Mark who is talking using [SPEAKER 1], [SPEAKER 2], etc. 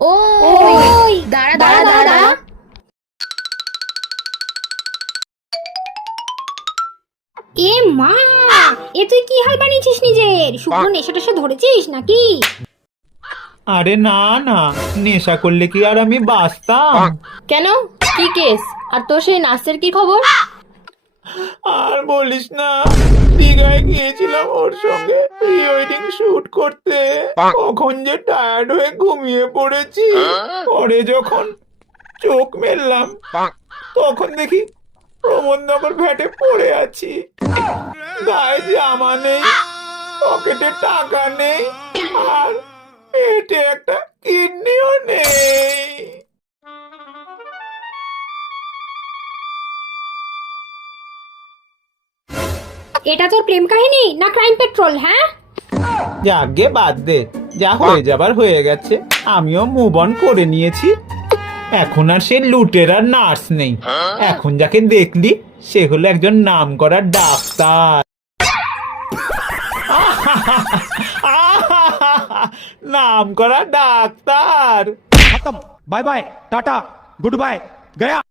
[SPEAKER 1] ওই দাঁড়া দাঁড়া দাঁড়া
[SPEAKER 2] এ মা এ তুই কি হাল বানিয়েছিস নিজের? শুকনো নেশা টেশা ধরেছিস নাকি?
[SPEAKER 3] আরে না না নেশা করলে কি আর আমি বাঁচতাম?
[SPEAKER 1] কেন? কি কেস? আর তোর সেই নাচের কি খবর?
[SPEAKER 3] আর বলিস না। দীঘায় গিয়েছিলাম ওর সঙ্গে প্রি ওয়েডিং শুট করতে। কখন যে টায়ার্ড হয়ে ঘুমিয়ে পড়েছি। পরে যখন চোখ মেললাম তখন দেখি প্রমোদনগর ভ্যাটে পড়ে আছি। গায়ে জামা নেই পকেটে টাকা নেই আর পেটে একটা কিডনিও নেই।
[SPEAKER 2] এটা তোর প্রেম কাহিনী না ক্রাইম পেট্রোল হ্যাঁ?
[SPEAKER 3] যাগে বাদ দে যা হয়ে যাবার হয়ে গেছে। আমিও মুভ অন করে নিয়েছি। এখন আর সে লুটের আর নার্স নেই। এখন যাকে দেখলি সে হলো একজন নাম করা ডাক্তার। নাম করা doctor.
[SPEAKER 4] Bye bye tata good bye Gaya.